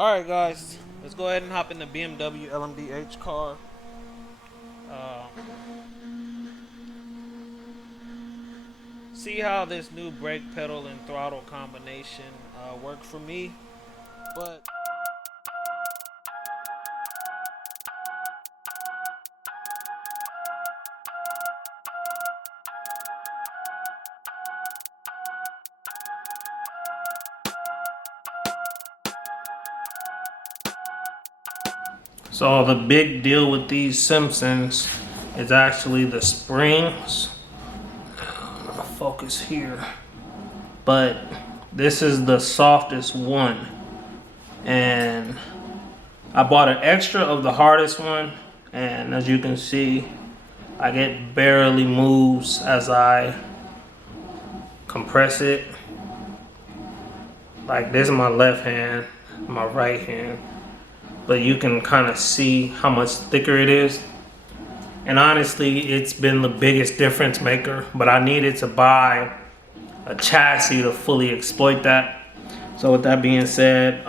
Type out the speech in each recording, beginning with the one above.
Alright guys, let's go ahead and hop in the BMW LMDH car. Uh, See how this new brake pedal and throttle combination worked for me. But so the big deal with these Simsonns is actually the springs. Focus here. But this is the softest one. And I bought an extra of the hardest one. And as you can see, like it barely moves as I compress it. Like this is my left hand, my right hand. But you can kind of see how much thicker it is. And honestly, it's been the biggest difference maker, but I needed to buy a chassis to fully exploit that. So with that being said,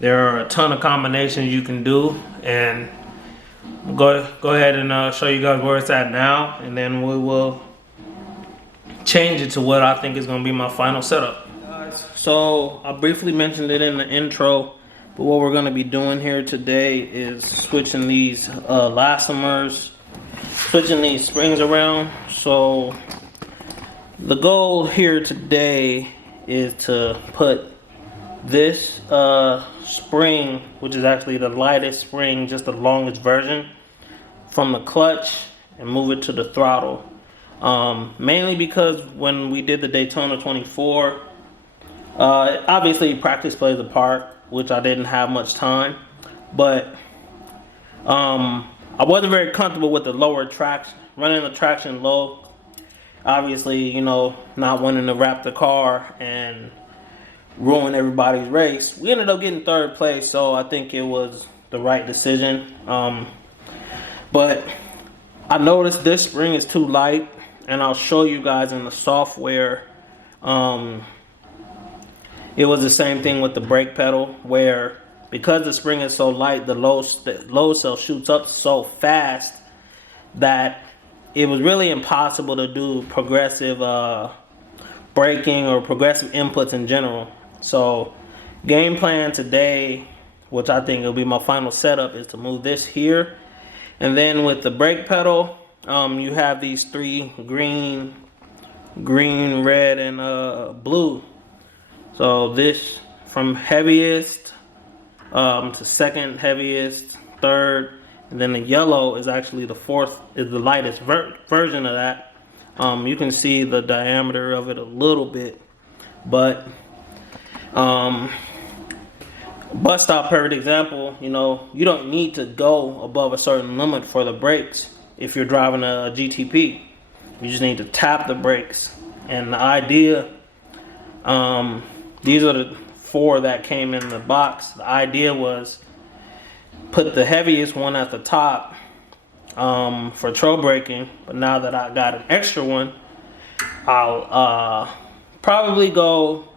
there are a ton of combinations you can do, and go ahead and show you guys where it's at now, and then we will change it to what I think is going to be my final setup. So I briefly mentioned it in the intro, but what we're going to be doing here today is switching these elastomers, switching these springs around. So the goal here today is to put this spring, which is actually the lightest spring, just the longest version, from the clutch and move it to the throttle. Mainly because when we did the Daytona 24, obviously practice plays a part, which I didn't have much time, but I wasn't very comfortable with the lower traction, running the traction low. Obviously, you know, not wanting to wrap the car and ruin everybody's race. We ended up getting third place, so I think it was the right decision. But I noticed this spring is too light, and I'll show you guys in the software. It was the same thing with the brake pedal, where because the spring is so light, the load cell shoots up so fast that it was really impossible to do progressive braking or progressive inputs in general. So game plan today, which I think will be my final setup, is to move this here. And then with the brake pedal, you have these three green, red, and blue. So this from heaviest to second heaviest, third, and then the yellow is actually the fourth, is the lightest version of that. You can see the diameter of it a little bit, but bus stop perfect example. You know, you don't need to go above a certain limit for the brakes if you're driving a GTP. You just need to tap the brakes. And the idea, these are the four that came in the box. The idea was put the heaviest one at the top for toe braking, but now that I got an extra one, I'll probably go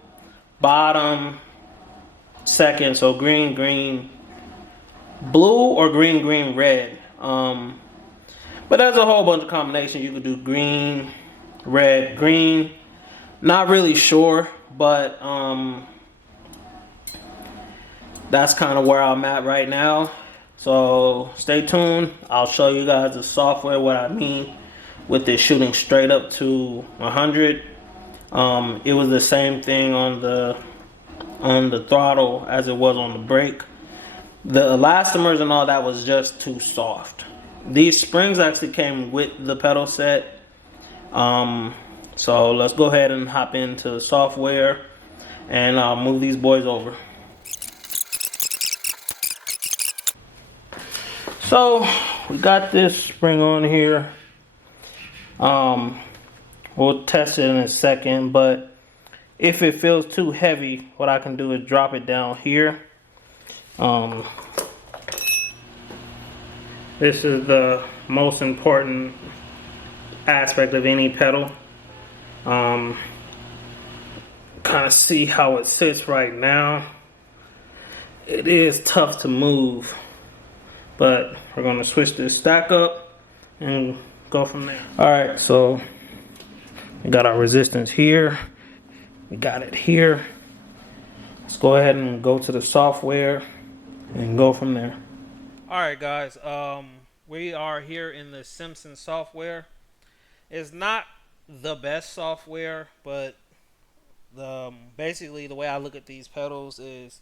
bottom, second, so green, blue, or green, red. But there's a whole bunch of combinations. You could do green, red, green. Not really sure, but that's kind of where I'm at right now. So stay tuned. I'll show you guys the software, what I mean with it shooting straight up to 100. It was the same thing on the throttle as it was on the brake. The elastomers and all that was just too soft. These springs actually came with the pedal set. So let's go ahead and hop into the software and I'll move these boys over. So we got this spring on here. We'll test it in a second, but if it feels too heavy, what I can do is drop it down here. This is the most important aspect of any pedal. Kind of see how it sits right now. it is tough to move, but we're gonna switch this stack up and go from there. All right, so we got our resistance here. We got it here. Let's go ahead and go to the software and go from there. All right, guys. We are here in the Simsonn software. It's not the best software, but basically the way I look at these pedals is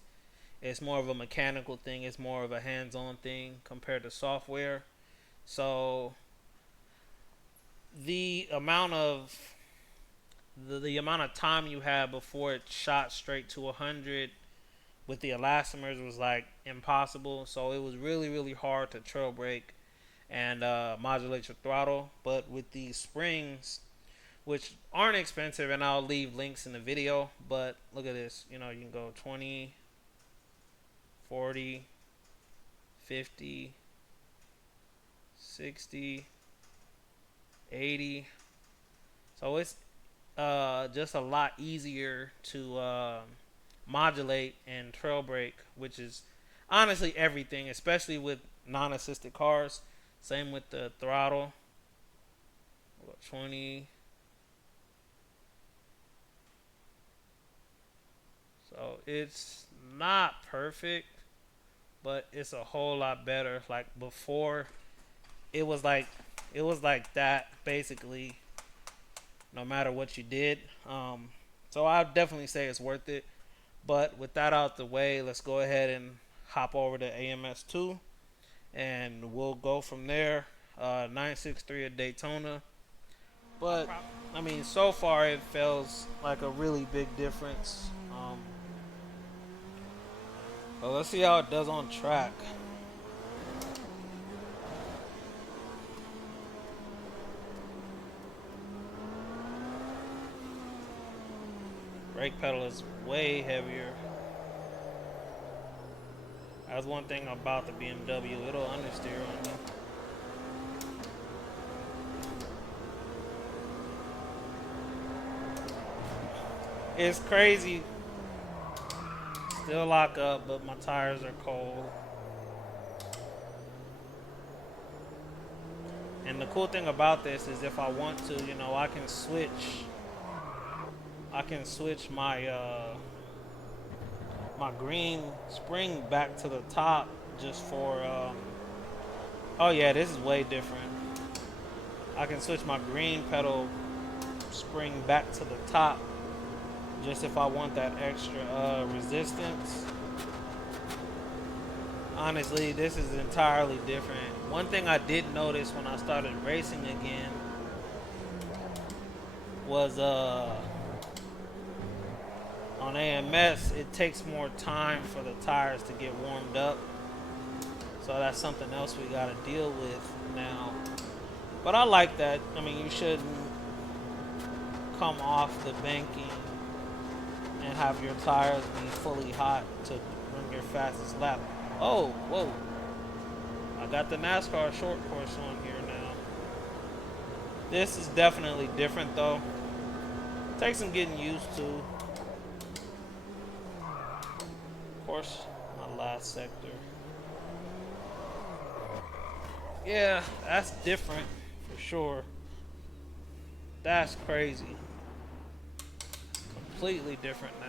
it's more of a mechanical thing. It's more of a hands-on thing compared to software. So the amount of time you have before it shot straight to 100 with the elastomers was like impossible. So it was really hard to trail brake and modulate your throttle. But with these springs, which aren't expensive, and I'll leave links in the video, but look at this. You know, you can go 20, 40, 50, 60, 80. So it's just a lot easier to modulate and trail brake, which is honestly everything, especially with non-assisted cars. Same with the throttle. 20. So it's not perfect, but it's a whole lot better. Like before, it was like that basically, no matter what you did. So I definitely say it's worth it. But with that out the way, let's go ahead and hop over to AMS2, and we'll go from there. 963 at Daytona. But I mean, so far it feels like a really big difference. But let's see how it does on track. Brake pedal is way heavier. That's one thing about the BMW, it'll understeer on you. It's crazy. Still lock up, but my tires are cold. And the cool thing about this is if I want to, you know, I can switch my my green spring back to the top just for oh yeah, this is way different. I can switch my green pedal spring back to the top just if I want that extra resistance. Honestly, this is entirely different. One thing I did notice when I started racing again was on AMS, it takes more time for the tires to get warmed up. So that's something else we got to deal with now. But I like that. I mean, you shouldn't come off the banking and have your tires be fully hot to run your fastest lap. Oh, whoa. I got the NASCAR short course on here now. This is definitely different though. Takes some getting used to. Of course, my last sector. Yeah, that's different for sure. That's crazy. Completely different now.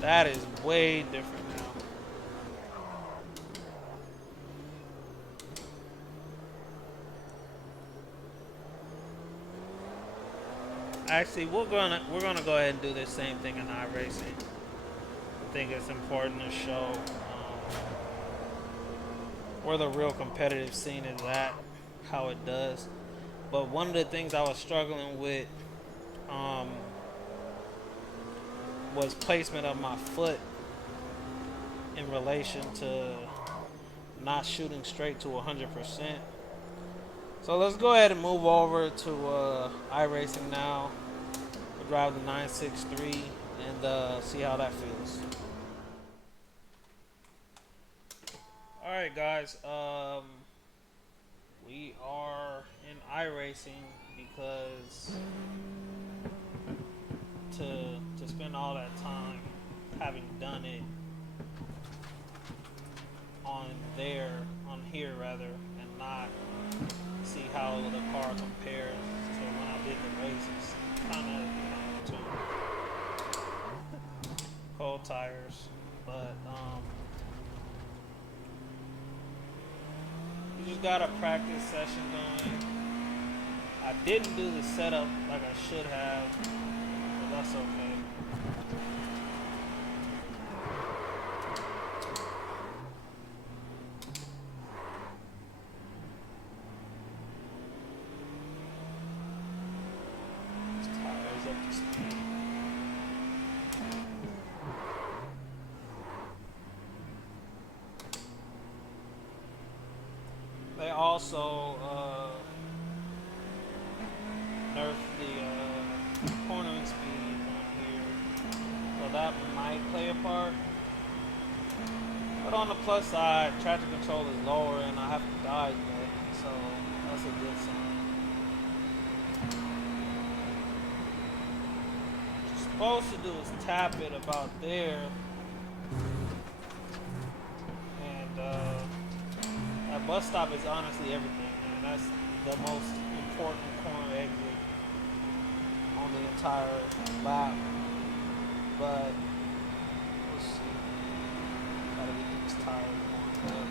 That is way different now. Actually, we're gonna go ahead and do the same thing in iRacing. I think it's important to show where the real competitive scene is at, how it does. But one of the things I was struggling with was placement of my foot in relation to not shooting straight to 100%. So let's go ahead and move over to iRacing now. We'll drive the 963 and see how that feels. Alright guys, we are in iRacing because to all that time having done it on here rather, and not see how the car compares to when I did the races. Kind of, too cold tires, but you just got a practice session going. I didn't do the setup like I should have, but that's okay. This tires up to speed. They also nerfed the cornering speed on here, so that might play a part. But on the plus side, traction control is lower and I haven't died yet, so that's a good sign. What you're supposed to do is tap it about there, and that bus stop is honestly everything, and that's the most important corner exit on the entire lap. But we'll see. Gotta get these tires warmed up.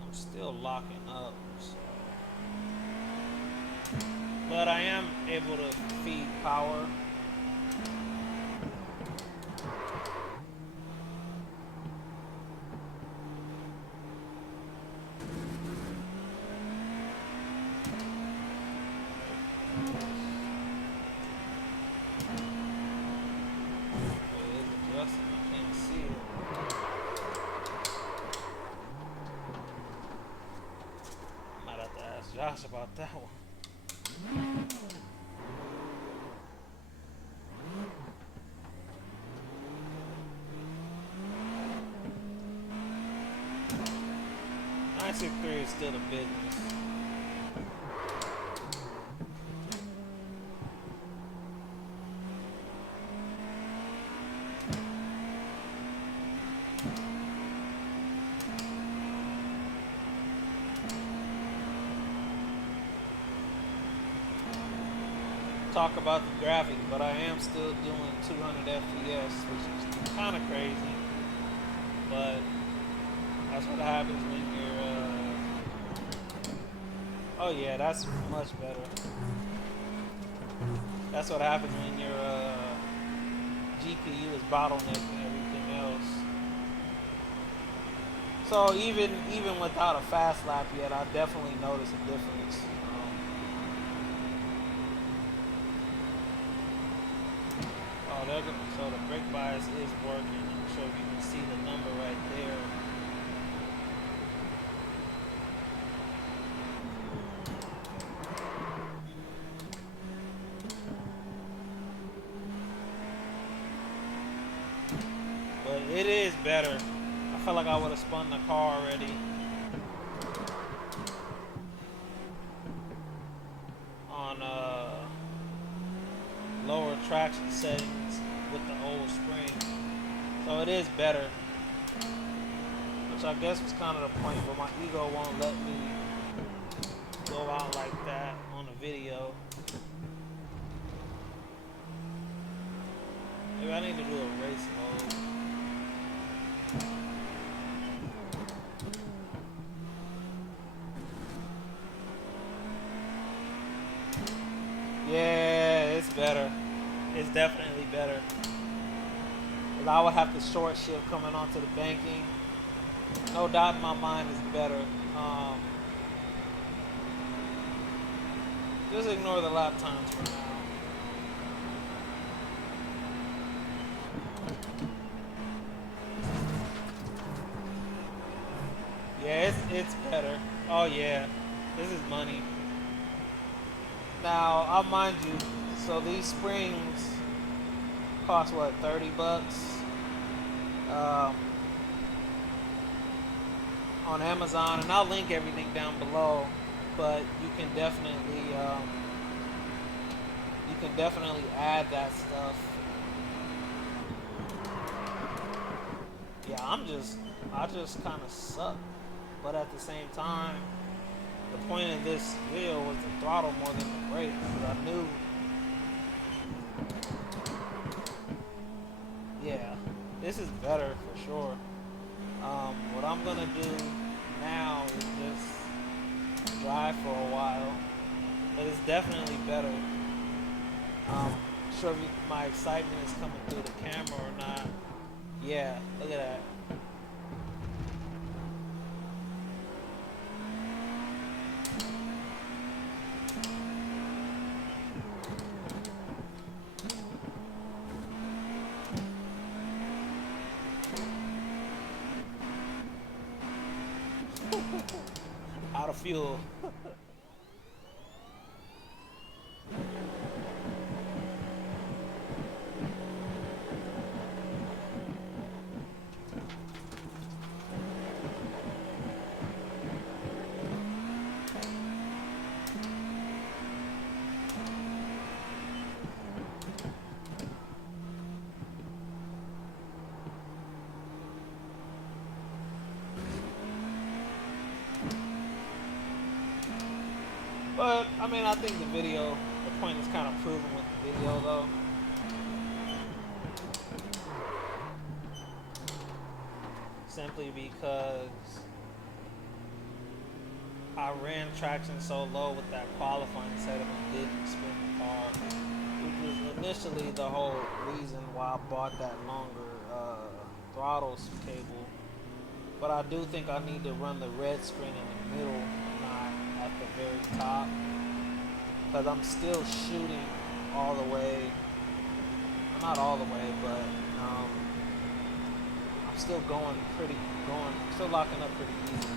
I'm still locking up, so. But I am able to feed power. Josh about that one. .963 is still the business. Talk about the graphics, but I am still doing 200 FPS, which is kind of crazy. But that's what happens when you're. Oh yeah, that's much better. That's what happens when your GPU is bottlenecking everything else. So even without a fast lap yet, I definitely notice a difference. So the brake bias is working. I'm sure if you can see the number right there. But it is better. I felt like I would have spun the car already. On lower traction settings with the old spring, so it is better, which I guess was kind of the point, but my ego won't let me go out like that on the video. Maybe I need to do a race mode. Yeah, it's better. It's definitely better. Because I would have to short shift coming onto the banking. No doubt in my mind is better. Just ignore the lap times for now. Yeah, it's better. Oh yeah, this is money. Now, I'll mind you, so these springs Cost what, 30 bucks on Amazon, and I'll link everything down below. But you can definitely add that stuff. Yeah, I just kind of suck, but at the same time, the point of this video was to throttle more than the brake, because I knew, yeah, this is better for sure. What I'm gonna do now is just drive for a while, but it's definitely better. Sure if my excitement is coming through the camera or not. Yeah, look at that. Out of fuel. But I mean, I think the point is kind of proven with the video though. Simply because I ran traction so low with that qualifying setup and didn't spin the car, which was initially the whole reason why I bought that longer throttle cable. But I do think I need to run the red string in the middle, not at the very top, because I'm still shooting all the way. Well, not all the way, but I'm still still locking up pretty easy.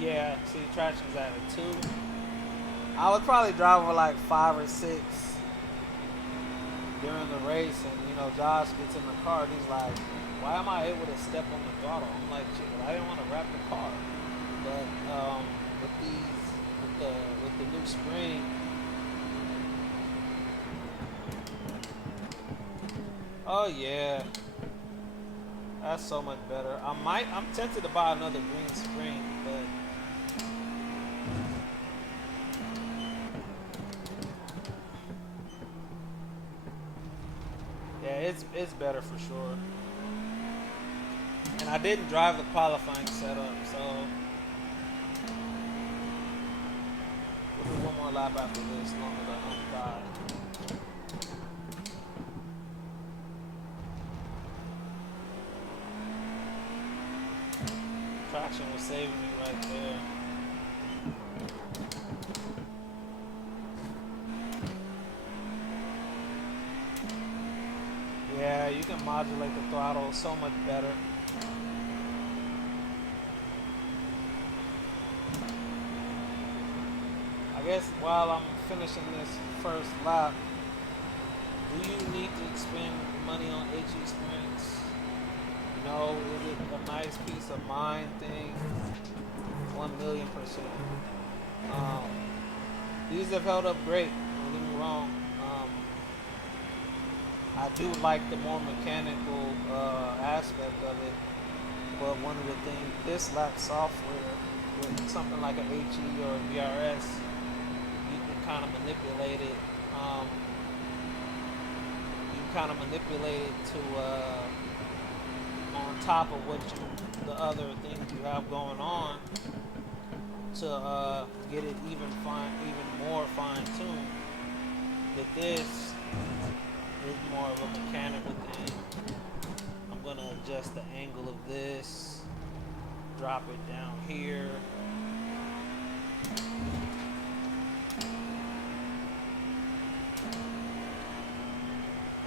Yeah, see, traction's at a 2. I would probably drive with like 5 or 6 during the race, and Josh gets in the car and he's like, "Why am I able to step on the throttle?" I'm like, "Shit, I didn't want to wrap the car." But with the new spring, oh yeah, that's so much better. I'm tempted to buy another green spring, but yeah, it's better for sure. And I didn't drive the qualifying setup, so we'll do one more lap after this, as long as I don't die. Traction was saving me right there. Yeah, you can modulate the throttle so much better. I guess while I'm finishing this first lap, do you need to spend money on HE sprints? No, is it a nice peace of mind thing? 1,000,000%. These have held up great, don't get me wrong. I do like the more mechanical aspect of it, but one of the things, this lap software, with something like a HE or a VRS, you can kind of manipulate it. You can kind of manipulate it to on top of the other things you have going on, to get it even more fine-tuned. But this is more of a mechanical thing. I'm gonna adjust the angle of this, drop it down here.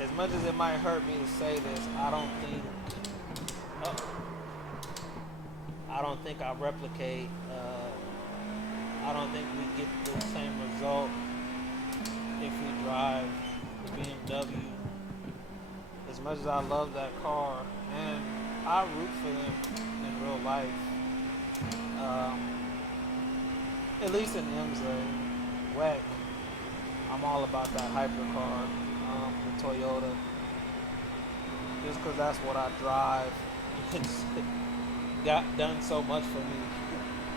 as much as it might hurt me to say this, uh, I don't think I replicate. I don't think we get the same result if we drive the BMW. As much as I love that car, and I root for them in real life, um, at least in IMSA, WEC, I'm all about that hypercar, the Toyota, just because that's what I drive. It's got done so much for me,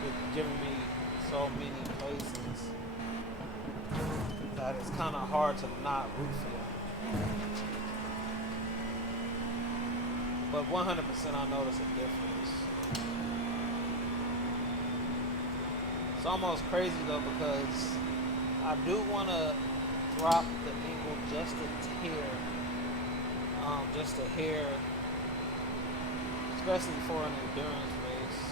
it's given me so many places that it's kind of hard to not root for them. But 100% I notice a difference. It's almost crazy though, because I do want to drop the angle just a hair, especially for an endurance race.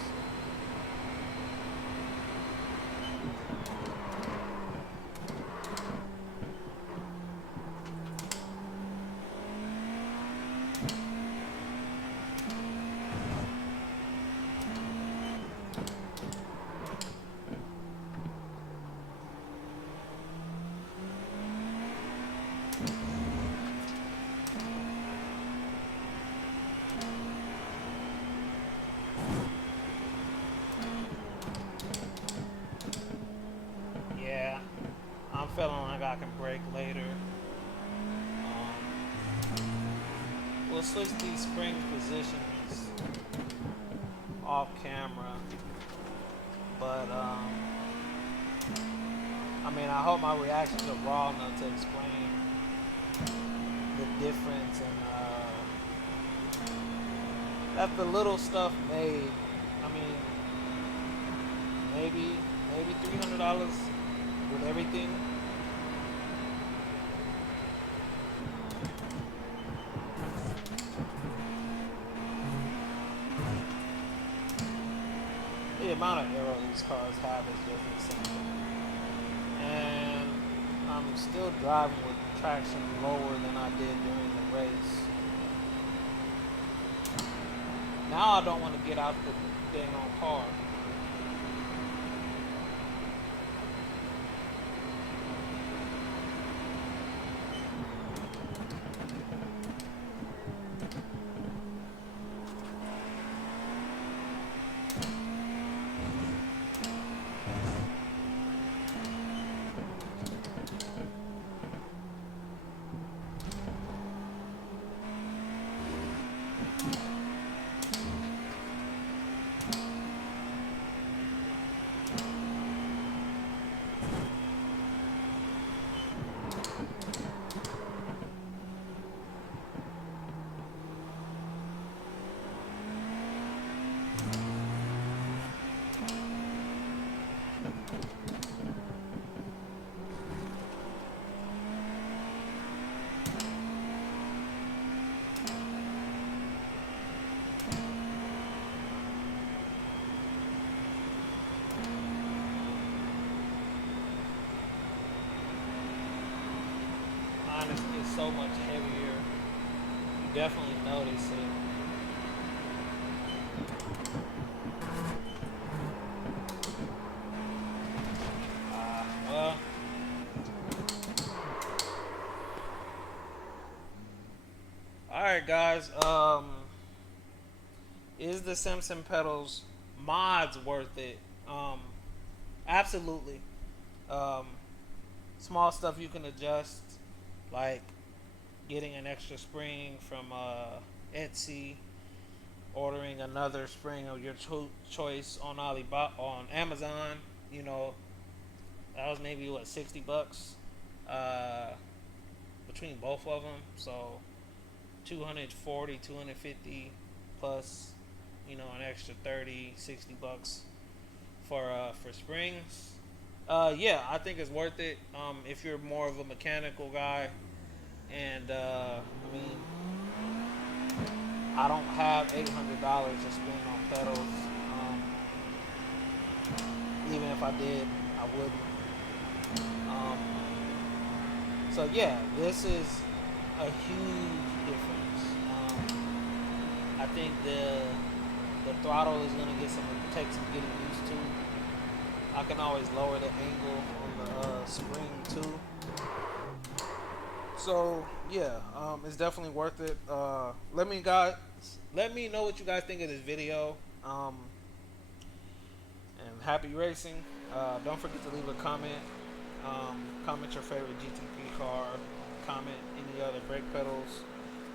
Yeah, I'm feeling like I can brake later. We'll switch these spring positions off camera, but I mean, I hope my reactions are raw enough to explain the difference and that the little stuff made. I mean, maybe $300 with everything. The amount of aero these cars have is just insane. And I'm still driving with traction lower than I did during the race. Now I don't want to get out the dang on car. Honestly, it's so much heavier. You definitely notice it. Well, all right, guys. Is the Simsonn pedals mods worth it? Absolutely. Um, Small stuff you can adjust, like getting an extra spring from Etsy, ordering another spring of your choice on on Amazon. You know, that was maybe what, $60 between both of them. So 240, 250 plus, you know, an extra 30, $60 for springs. Yeah, I think it's worth it. If you're more of a mechanical guy, and I mean, I don't have $800 to spend on pedals. Even if I did, I wouldn't. So yeah, this is a huge difference. I think the throttle is gonna take some getting used to. I can always lower the angle on the spring too. So yeah, it's definitely worth it. Let me know what you guys think of this video. And happy racing. Don't forget to leave a comment. Comment your favorite GTP car. Comment any other brake pedals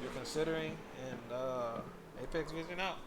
you're considering. And Apex Vision out.